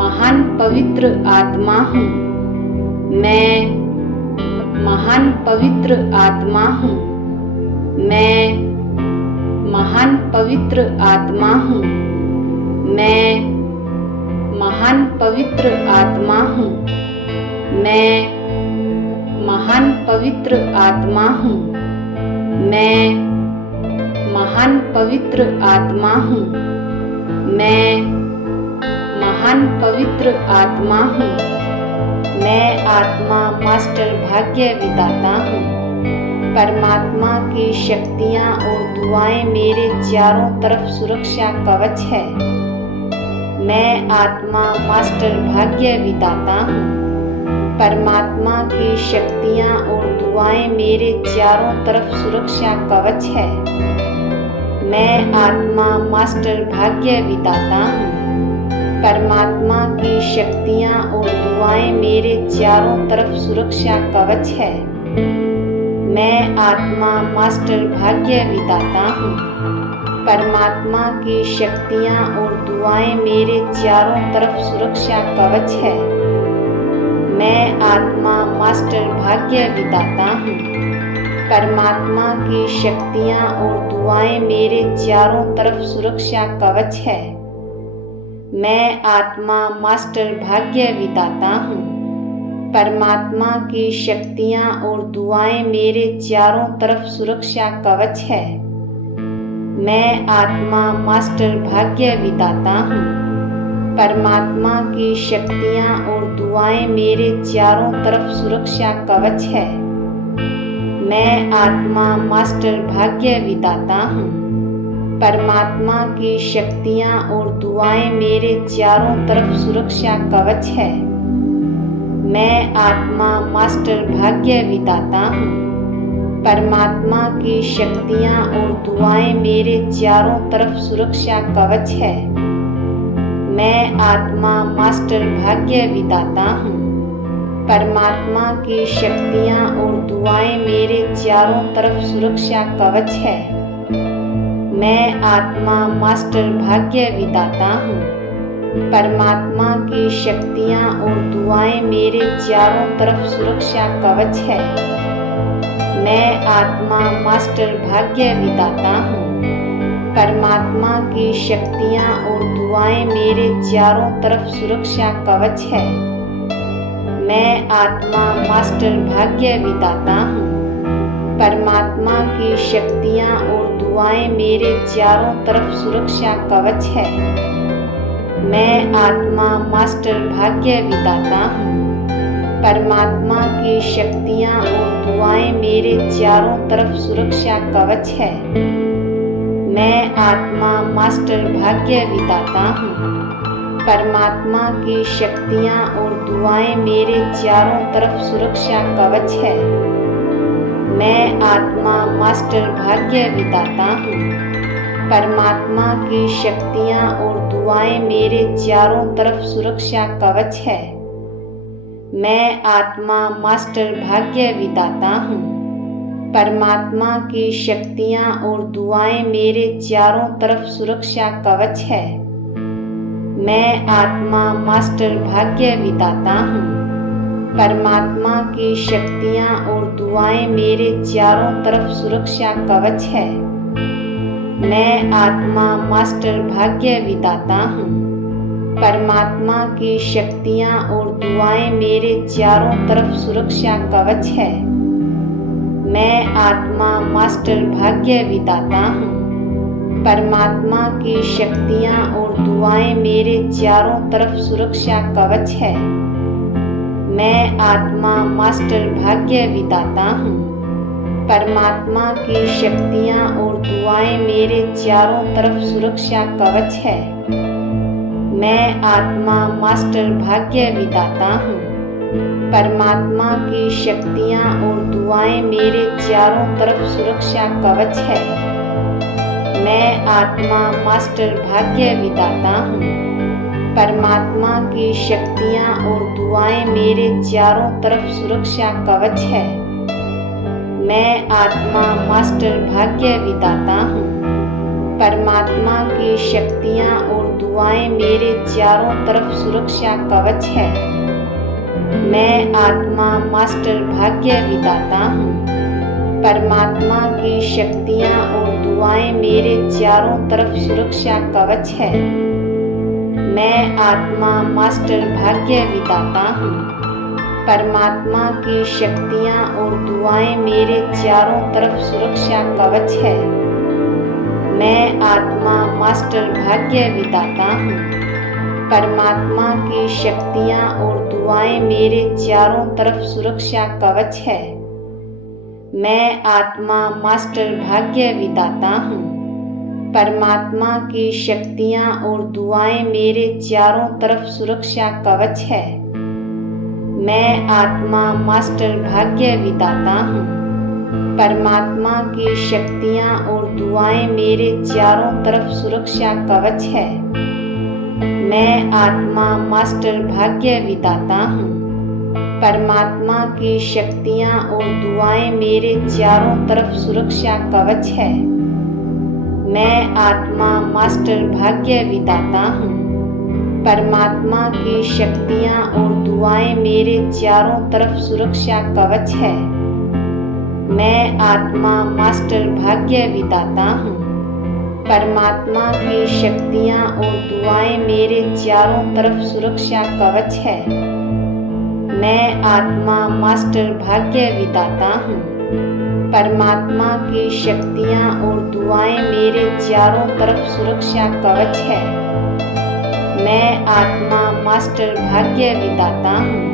महान पवित्र आत्मा हूँ। मैं महान पवित्र आत्मा हूँ। मैं महान पवित्र आत्मा हूँ। मैं महान पवित्र आत्मा हूँ। मैं महान पवित्र आत्मा हूँ। मैं महान पवित्र आत्मा हूँ। मैं महान पवित्र आत्मा हूँ। मैं आत्मा मास्टर भाग्य विधाता हूँ। परमात्मा की शक्तियाँ और दुआएं मेरे चारों तरफ सुरक्षा कवच है। मैं आत्मा मास्टर भाग्य विधाता हूँ। परमात्मा की शक्तियाँ और दुआएं मेरे चारों तरफ सुरक्षा कवच है। मैं आत्मा मास्टर भाग्य विधाता हूँ। परमात्मा की शक्तियाँ और दुआएं मेरे चारों तरफ सुरक्षा कवच है। मैं आत्मा मास्टर भाग्य विधाता हूँ। परमात्मा की शक्तियाँ और दुआएं मेरे चारों तरफ सुरक्षा कवच है। मैं आत्मा मास्टर भाग्य विधाता हूँ। परमात्मा की शक्तियाँ और दुआएं मेरे चारों तरफ सुरक्षा कवच है। मैं आत्मा मास्टर भाग्य विधाता हूँ। परमात्मा की शक्तियाँ और दुआएं मेरे चारों तरफ सुरक्षा कवच है। मैं आत्मा मास्टर भाग्य विधाता हूँ। परमात्मा की शक्तियाँ और दुआएं मेरे चारों तरफ सुरक्षा कवच है। मैं आत्मा मास्टर भाग्य विधाता हूँ। परमात्मा की शक्तियाँ और दुआएं मेरे चारों तरफ सुरक्षा कवच है। मैं आत्मा मास्टर भाग्य विधाता हूँ। परमात्मा की शक्तियाँ और दुआएं मेरे चारों तरफ सुरक्षा कवच है। मैं आत्मा मास्टर भाग्य विधाता हूँ। परमात्मा की शक्तियाँ और दुआएं मेरे चारों तरफ सुरक्षा कवच है। मैं आत्मा मास्टर भाग्य विधाता हूँ। परमात्मा की शक्तियाँ और दुआएं मेरे चारों तरफ सुरक्षा कवच है। मैं आत्मा मास्टर भाग्य विधाता हूँ। परमात्मा की शक्तियाँ और दुआएं मेरे चारों तरफ सुरक्षा कवच है। मैं आत्मा मास्टर भाग्य विधाता हूँ। परमात्मा की शक्तियाँ और दुआएं मेरे चारों तरफ सुरक्षा कवच है। मैं आत्मा मास्टर भाग्य विधाता हूँ। परमात्मा की शक्तियाँ और दुआएं मेरे चारों तरफ सुरक्षा कवच है। मैं आत्मा मास्टर भाग्य विधाता हूँ। परमात्मा की शक्तियाँ और दुआएं मेरे चारों तरफ सुरक्षा कवच है। मैं आत्मा मास्टर भाग्य विधाता हूँ। परमात्मा की शक्तियाँ और दुआएं मेरे चारों तरफ सुरक्षा कवच है। मैं आत्मा मास्टर भाग्य विधाता हूँ। परमात्मा की शक्तियाँ और दुआएं मेरे चारों तरफ सुरक्षा कवच है। मैं आत्मा मास्टर भाग्य विधाता हूँ। परमात्मा की शक्तियाँ और दुआएं मेरे चारों तरफ सुरक्षा कवच है। मैं आत्मा मास्टर भाग्य विधाता हूँ। परमात्मा की शक्तियाँ और दुआएं मेरे चारों तरफ सुरक्षा कवच है। मैं आत्मा मास्टर भाग्य विधाता हूँ। परमात्मा की शक्तियाँ और दुआएं मेरे चारों तरफ सुरक्षा कवच है। मैं आत्मा मास्टर भाग्य विधाता हूँ। परमात्मा की शक्तियाँ और दुआएं मेरे चारों तरफ सुरक्षा कवच है। मैं आत्मा मास्टर भाग्य विधाता हूँ। परमात्मा की शक्तियाँ और दुआएं मेरे चारों तरफ सुरक्षा कवच है। मैं आत्मा मास्टर भाग्य विधाता हूँ। परमात्मा की शक्तियाँ और दुआएं मेरे चारों तरफ सुरक्षा कवच है। मैं आत्मा मास्टर भाग्य विधाता हूँ। परमात्मा की शक्तियाँ और दुआएं मेरे चारों तरफ सुरक्षा कवच है। मैं आत्मा मास्टर भाग्य विधाता हूँ। परमात्मा की शक्तियाँ और दुआएं मेरे चारों तरफ सुरक्षा कवच है। मैं आत्मा मास्टर भाग्य विधाता हूँ। परमात्मा की शक्तियाँ और दुआएं मेरे चारों तरफ सुरक्षा कवच है। मैं आत्मा मास्टर भाग्य विधाता हूँ। परमात्मा की शक्तियाँ और दुआएं मेरे चारों तरफ सुरक्षा कवच है। मैं आत्मा मास्टर भाग्य विधाता हूँ। परमात्मा की शक्तियाँ और दुआएं मेरे चारों तरफ सुरक्षा कवच है। मैं आत्मा मास्टर भाग्य विधाता हूँ। परमात्मा की शक्तियाँ और दुआएं मेरे चारों तरफ सुरक्षा कवच है। मैं आत्मा मास्टर भाग्य विधाता हूँ। परमात्मा की शक्तियाँ और दुआएं मेरे चारों तरफ सुरक्षा कवच है। मैं आत्मा मास्टर भाग्य विधाता हूँ। परमात्मा की शक्तियाँ और दुआएं मेरे चारों तरफ सुरक्षा कवच है। मैं आत्मा मास्टर भाग्य विधाता हूँ। परमात्मा की शक्तियाँ और दुआएं मेरे चारों तरफ सुरक्षा कवच है। मैं आत्मा मास्टर भाग्य विधाता हूँ। परमात्मा की शक्तियाँ और दुआएं मेरे चारों तरफ सुरक्षा कवच है। मैं आत्मा मास्टर भाग्य विधाता हूँ।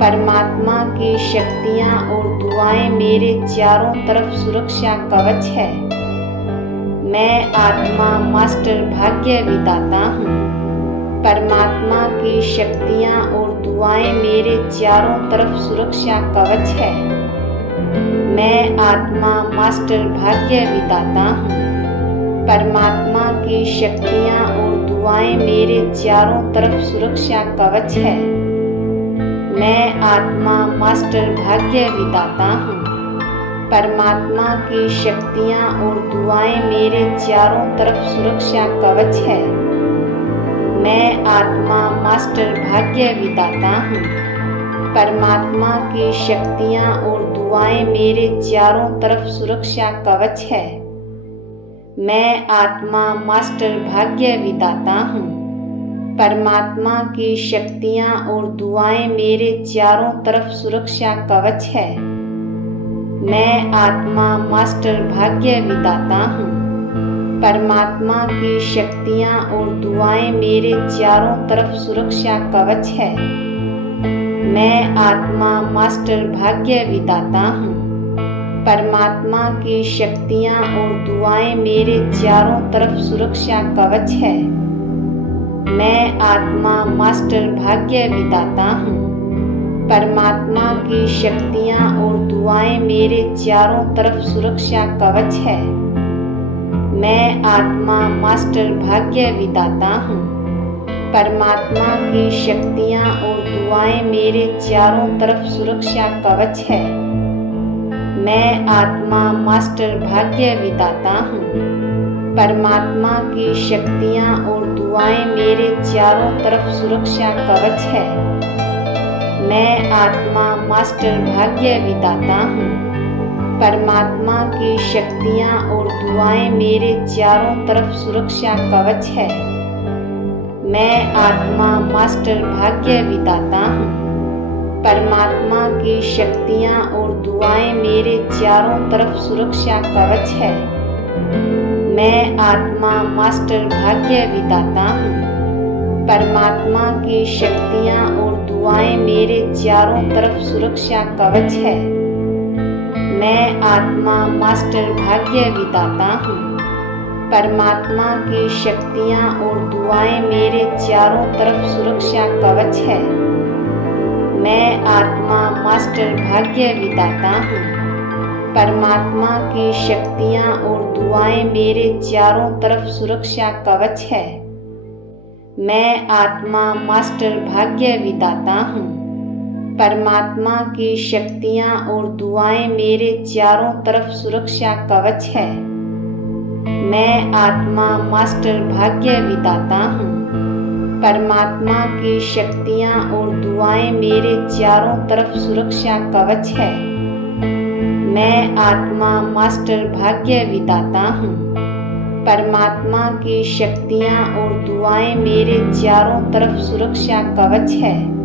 परमात्मा की शक्तियाँ और दुआएं मेरे चारों तरफ सुरक्षा कवच है। मैं आत्मा मास्टर भाग्य विधाता हूँ। परमात्मा की शक्तियाँ और दुआएं मेरे चारों तरफ सुरक्षा कवच है। मैं आत्मा मास्टर भाग्य विधाता हूँ। परमात्मा की शक्तियाँ और दुआएं मेरे चारों तरफ सुरक्षा कवच है। मैं आत्मा मास्टर भाग्य विधाता हूँ। परमात्मा की शक्तियाँ और दुआएं मेरे चारों तरफ सुरक्षा कवच है। मैं आत्मा मास्टर भाग्य विधाता हूँ। परमात्मा की शक्तियाँ और दुआएं मेरे चारों तरफ सुरक्षा कवच है। मैं आत्मा मास्टर भाग्य विधाता हूँ। परमात्मा की शक्तियाँ और दुआएं मेरे चारों तरफ सुरक्षा कवच है। मैं आत्मा मास्टर भाग्य विधाता हूँ। परमात्मा की शक्तियाँ और दुआएं मेरे चारों तरफ सुरक्षा कवच है। मैं आत्मा मास्टर भाग्य विधाता हूँ। परमात्मा की शक्तियाँ और दुआएं मेरे चारों तरफ सुरक्षा कवच है। मैं आत्मा मास्टर भाग्य विधाता हूँ। परमात्मा की शक्तियाँ और दुआएं मेरे चारों तरफ सुरक्षा कवच है। मैं आत्मा मास्टर भाग्य विधाता हूँ। परमात्मा की शक्तियाँ और दुआएं मेरे चारों तरफ सुरक्षा कवच है। मैं आत्मा मास्टर भाग्य विधाता हूँ। परमात्मा की शक्तियाँ और दुआएं मेरे चारों तरफ सुरक्षा कवच है। मैं आत्मा मास्टर भाग्य विधाता हूँ। परमात्मा की शक्तियाँ और दुआएं मेरे चारों तरफ सुरक्षा कवच है। मैं आत्मा मास्टर भाग्य विधाता हूँ। परमात्मा की शक्तियाँ और दुआएं मेरे चारों तरफ सुरक्षा कवच है। मैं आत्मा मास्टर भाग्य विधाता हूँ। परमात्मा की शक्तियाँ और दुआएं मेरे चारों तरफ सुरक्षा कवच है। मैं आत्मा मास्टर भाग्य विधाता हूँ। परमात्मा की शक्तियाँ और दुआएं मेरे चारों तरफ सुरक्षा कवच है। मैं आत्मा मास्टर भाग्य विधाता हूँ। परमात्मा की शक्तियाँ और दुआएं मेरे चारों तरफ सुरक्षा कवच है। मैं आत्मा मास्टर भाग्य विधाता हूँ। परमात्मा की शक्तियाँ और दुआएं मेरे चारों तरफ सुरक्षा कवच है। मैं आत्मा मास्टर भाग्य विधाता हूँ। परमात्मा की शक्तियाँ और दुआएं मेरे चारों तरफ सुरक्षा कवच है। मैं आत्मा मास्टर भाग्य विधाता हूँ। परमात्मा की शक्तियाँ और दुआएं मेरे चारों तरफ सुरक्षा कवच है।